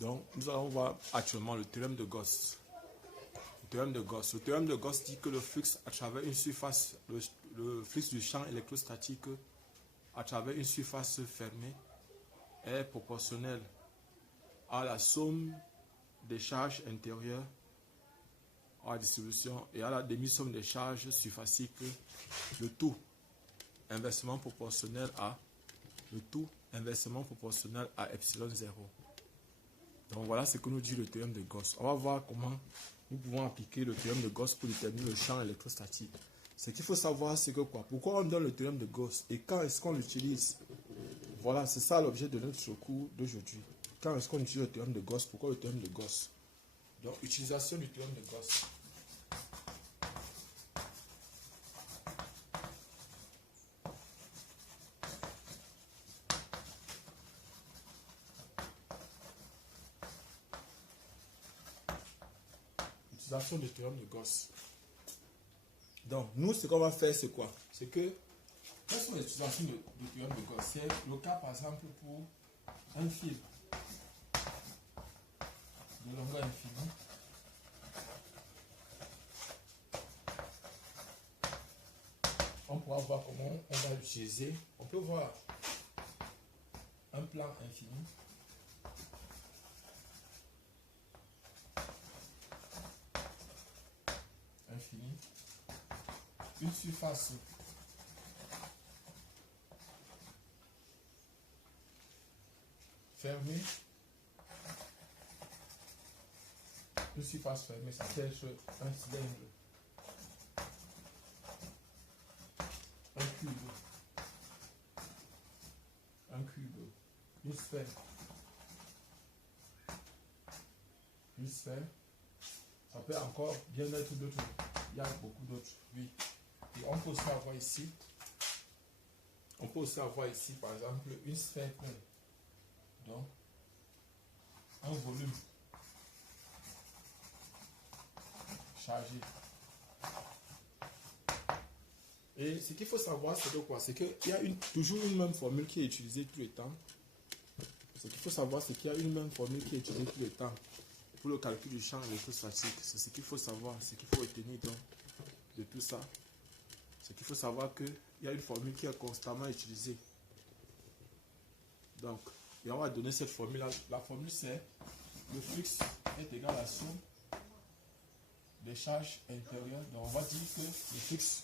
Donc, nous allons voir actuellement le théorème de Gauss. Le théorème de Gauss. Le théorème de Gauss dit que le flux à travers une surface, le flux du champ électrostatique à travers une surface fermée est proportionnel à la somme des charges intérieures à la distribution et à la demi-somme des charges surfaciques, le tout inversement proportionnel à epsilon 0. Donc voilà ce que nous dit le théorème de Gauss. On va voir comment nous pouvons appliquer le théorème de Gauss pour déterminer le champ électrostatique. Ce qu'il faut savoir, c'est que quoi? Pourquoi on donne le théorème de Gauss et quand est-ce qu'on l'utilise? Voilà, c'est ça l'objet de notre cours d'aujourd'hui. Quand est-ce qu'on utilise le théorème de Gauss? Pourquoi le théorème de Gauss? Donc, utilisation du théorème de Gauss. Utilisation du théorème de Gauss. Donc, nous, ce qu'on va faire, c'est quoi? C'est que, quelles sont les utilisations du théorème de Gauss? C'est le cas, par exemple, pour un fil de longueur infinie. On pourra voir comment on va l'utiliser. On peut voir un plan infini. Une surface fermée. Une surface fermée, ça peut être un cylindre, un cube, une sphère, ça peut encore bien être d'autres. Il y a beaucoup d'autres, oui. Et on peut aussi avoir ici, par exemple, une sphère pleine. Donc, un volume chargé. Et ce qu'il faut savoir, c'est de quoi? C'est qu'il y a toujours une même formule qui est utilisée tout le temps. Ce qu'il faut savoir, c'est qu'il y a une même formule qui est utilisée tout le temps pour le calcul du champ électrostatique. C'est ce qu'il faut savoir, ce qu'il faut retenir donc de tout ça. C'est qu'il faut savoir qu'il y a une formule qui est constamment utilisée. Donc, et on va donner cette formule. La formule, c'est le flux est égal à la somme des charges intérieures. Donc, on va dire que le flux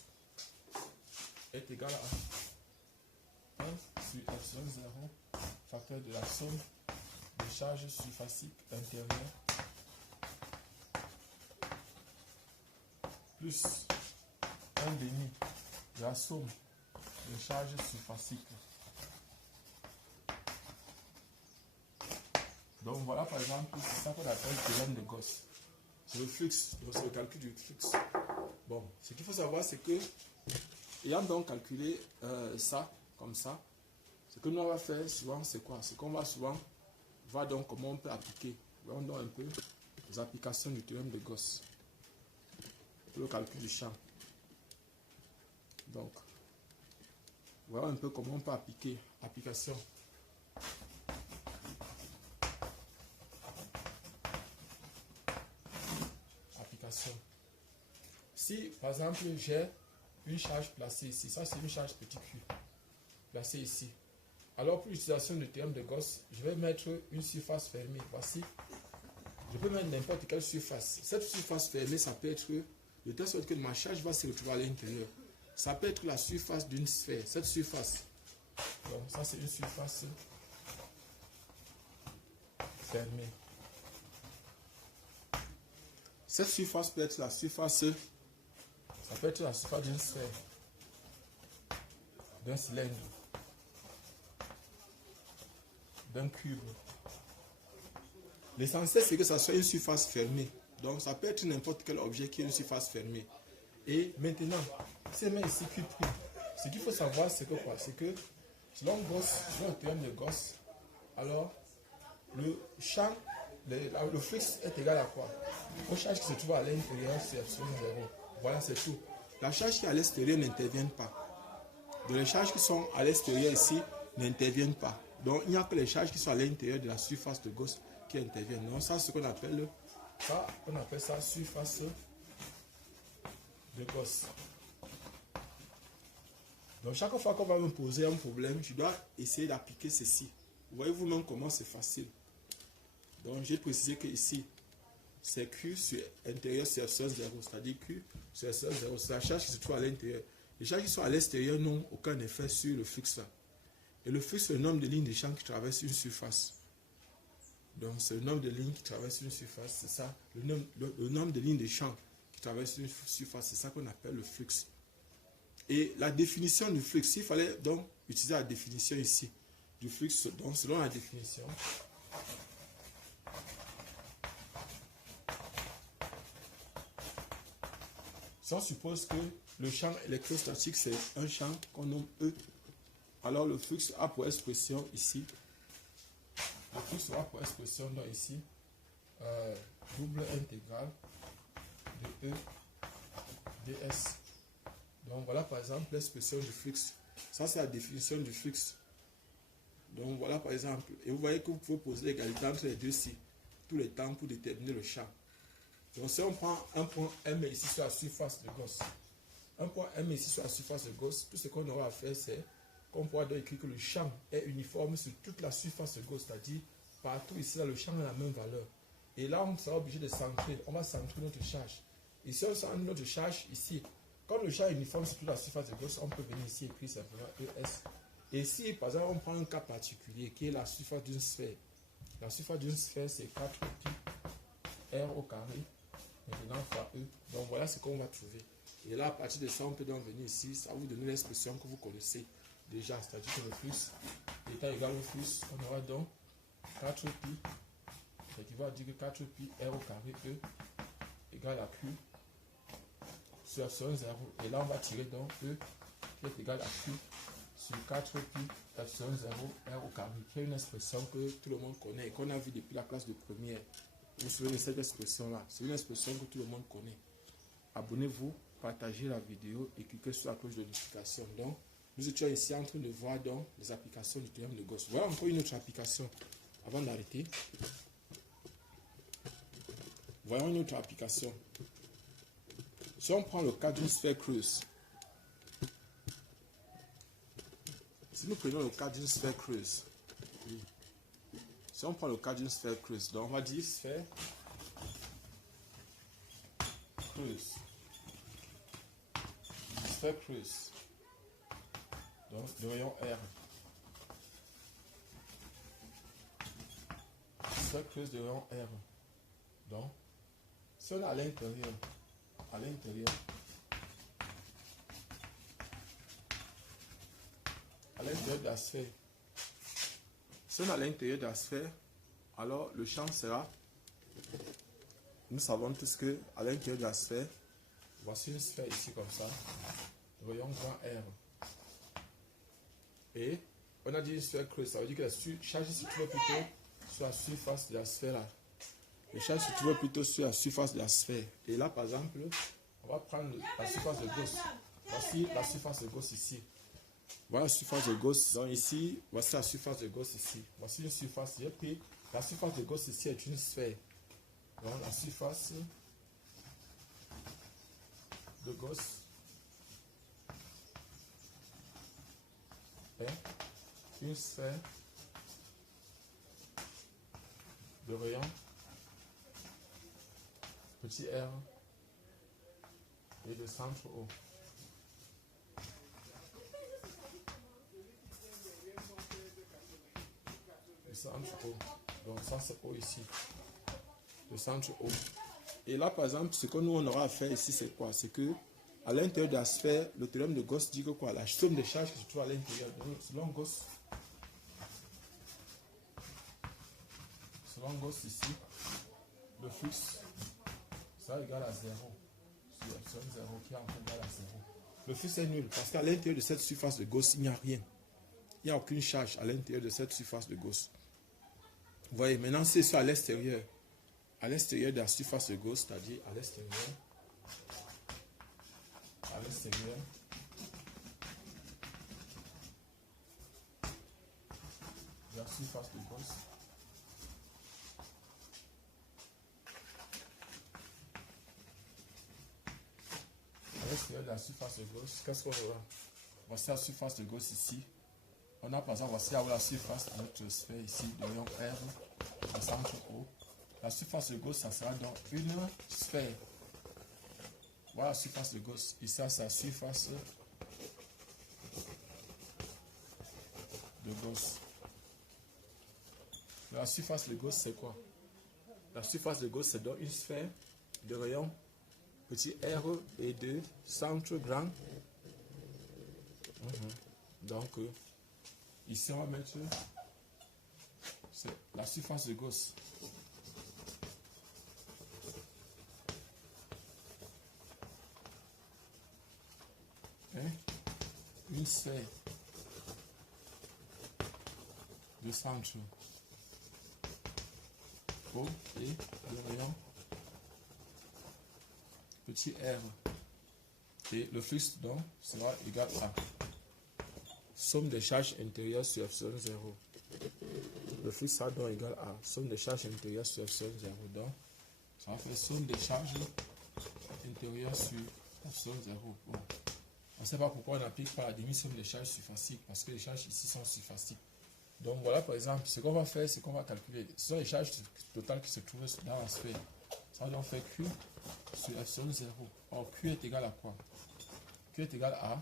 est égal à 1 sur epsilon 0, facteur de la somme des charges surfaciques intérieures, plus 1 demi de la somme des charges surfaciques. Donc voilà par exemple, c'est ça qu'on appelle le théorème de Gauss. C'est le flux, c'est le calcul du flux. Bon, ce qu'il faut savoir, c'est que, ayant donc calculé ça, comme ça, ce que nous on va faire souvent, c'est quoi? C'est qu'on va souvent voir donc comment on peut appliquer. Voyons donc un peu les applications du théorème de Gauss pour le calcul du champ. Donc, voyons un peu comment on peut appliquer. Application. Si par exemple j'ai une charge placée ici, ça c'est une charge petit q placée ici. Alors pour l'utilisation du théorème de Gauss, je vais mettre une surface fermée. Voici, je peux mettre n'importe quelle surface. Cette surface fermée, ça peut être de telle sorte que ma charge va se retrouver à l'intérieur. Ça peut être la surface d'une sphère. Cette surface, donc ça c'est une surface fermée. Cette surface peut être la surface, ça peut être la surface d'une sphère, d'un cylindre, d'un cube. L'essentiel, c'est que ça soit une surface fermée. Donc, ça peut être n'importe quel objet qui est une surface fermée. Et maintenant, si on met ici Q', ce qu'il faut savoir, c'est que quoi? C'est que selon Gauss, selon le théorème de Gauss, alors le champ, le flux est égal à quoi? Aux charges qui se trouvent à l'intérieur, c'est epsilon 0. Voilà, c'est tout. La charge qui est à l'extérieur n'intervient pas. Donc les charges qui sont à l'extérieur ici n'interviennent pas. Donc il n'y a que les charges qui sont à l'intérieur de la surface de Gauss qui interviennent. Donc ça, c'est ce qu'on appelle ça surface de Gauss. Donc chaque fois qu'on va me poser un problème, je dois essayer d'appliquer ceci. Vous voyez vous-même comment c'est facile. Donc j'ai précisé que ici, c'est Q sur intérieur sur Epsilon 0, c'est-à-dire Q sur Epsilon 0, c'est la charge qui se trouve à l'intérieur. Les charges qui sont à l'extérieur n'ont aucun effet sur le flux là. Et le flux, c'est le nombre de lignes de champ qui traversent une surface. Donc c'est le nombre de lignes qui traversent une surface, c'est ça. Le nombre de lignes de champ qui traversent une surface, c'est ça qu'on appelle le flux. Et la définition du flux, il fallait donc utiliser la définition ici du flux, donc selon la définition, si on suppose que le champ électrostatique c'est un champ qu'on nomme E, alors le flux a pour expression ici, le flux aura pour expression donc ici, double intégrale de E ds. Donc voilà par exemple l'expression du flux. Ça c'est la définition du flux. Donc voilà par exemple, et vous voyez que vous pouvez poser l'égalité entre les deux-ci tous les temps pour déterminer le champ. Donc si on prend un point M ici sur la surface de Gauss, un point M ici sur la surface de Gauss, tout ce qu'on aura à faire c'est qu'on pourra donc écrire que le champ est uniforme sur toute la surface de Gauss, c'est-à-dire partout ici là, le champ a la même valeur. Et là on sera obligé de centrer, on va centrer notre charge. Et si on centre notre charge ici, comme le champ est uniforme sur toute la surface de Gauss, on peut venir ici et écrire simplement ES. Et si par exemple on prend un cas particulier qui est la surface d'une sphère, la surface d'une sphère c'est 4 pi r au carré, maintenant fois E. Donc voilà ce qu'on va trouver. Et là à partir de ça on peut donc venir ici, ça va vous donner l'expression que vous connaissez déjà, c'est-à-dire que le flux étant égal au flux, on aura donc 4 pi, ce qui va dire que 4 pi r au carré E égale à Q sur epsilon 0. Et là on va tirer donc E qui est égal à Q sur 4 pi epsilon 0 r au carré, qui est une expression que tout le monde connaît et qu'on a vu depuis la classe de première. Vous vous souvenez de cette expression-là? C'est une expression que tout le monde connaît. Abonnez-vous, partagez la vidéo et cliquez sur la cloche de notification. Donc, nous étions ici en train de voir donc les applications du théorème de Gauss. Voilà encore une autre application avant d'arrêter. Voyons une autre application. Si on prend le cas d'une sphère creuse, si nous prenons le cas d'une sphère creuse, si on prend le cas d'une sphère creuse, donc on va dire sphère creuse. Sphère creuse. Donc de rayon R. Sphère creuse de rayon R. Donc, si on est à l'intérieur de la sphère, si on est à l'intérieur de la sphère, alors le champ sera, nous savons tous que à l'intérieur de la sphère, voici une sphère ici comme ça, voyons grand R. Et on a dit une sphère creuse, ça veut dire que la charge se trouve plutôt sur la surface de la sphère là. Les charges se trouvent plutôt sur la surface de la sphère. Et là par exemple, on va prendre la surface de Gauss. Voici la surface de Gauss ici. Voilà la surface de Gauss. Donc ici, voici la surface de Gauss ici. Voici une surface. J'ai pris la surface de Gauss ici est une sphère. Donc la surface de Gauss est une sphère de rayon petit r et de centre O. Le centre O. Donc ça c'est O ici. Le centre O. Et là par exemple, ce que nous on aura à faire ici c'est quoi? C'est que à l'intérieur de la sphère, le théorème de Gauss dit que quoi? La somme des charges qui se trouve à l'intérieur. Selon Gauss ici, le flux ça égale à 0 sur epsilon 0 qui est en fait égal à 0. Le flux est nul parce qu'à l'intérieur de cette surface de Gauss, il n'y a rien. Il n'y a aucune charge à l'intérieur de cette surface de Gauss. Vous voyez, maintenant c'est ça à l'extérieur de la surface de Gauss, c'est-à-dire à l'extérieur de la surface de Gauss. l'extérieur de la surface de Gauss, qu'est-ce qu'on aura? Voici la surface de Gauss ici. On a par exemple, voici la surface de notre sphère ici, de rayon R, au centre O. La surface de Gauss, ça sera donc une sphère. Voilà la surface de Gauss. Et ça, c'est la surface de Gauss. La surface de Gauss, c'est quoi? La surface de Gauss, c'est donc une sphère de rayon petit r et de centre grand. Donc, ici, on va mettre la surface de Gauss. Une sphère de centre O et le rayon petit r. Et le flux donc sera égal à somme des charges intérieures sur epsilon 0. Le flux sera donc égal à somme des charges intérieures sur epsilon 0. Donc, ça va faire somme des charges intérieures sur epsilon 0. Bon. On ne sait pas pourquoi on n'applique pas la demi-somme des charges surfaciques, parce que les charges ici sont surfaciques. Donc voilà par exemple, ce qu'on va faire, c'est qu'on va calculer. Ce sont les charges totales qui se trouvent dans la sphère. Ça va donc faire Q sur epsilon 0. Or, Q est égal à quoi? Q est égal à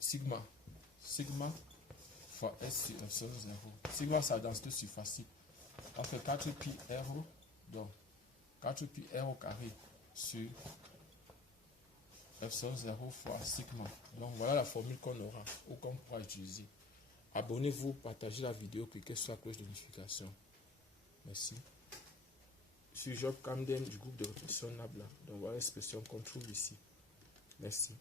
sigma. Sigma fois S sur epsilon 0. Sigma, c'est la densité surfacique. On fait 4 pi r, donc 4 pi r au carré sur epsilon 0 fois sigma. Donc voilà la formule qu'on aura ou qu'on pourra utiliser. Abonnez-vous, partagez la vidéo, cliquez sur la cloche de notification. Merci. Je suis Job Camden du groupe de répétition Nabla. Donc voilà l'expression qu'on trouve ici. Merci.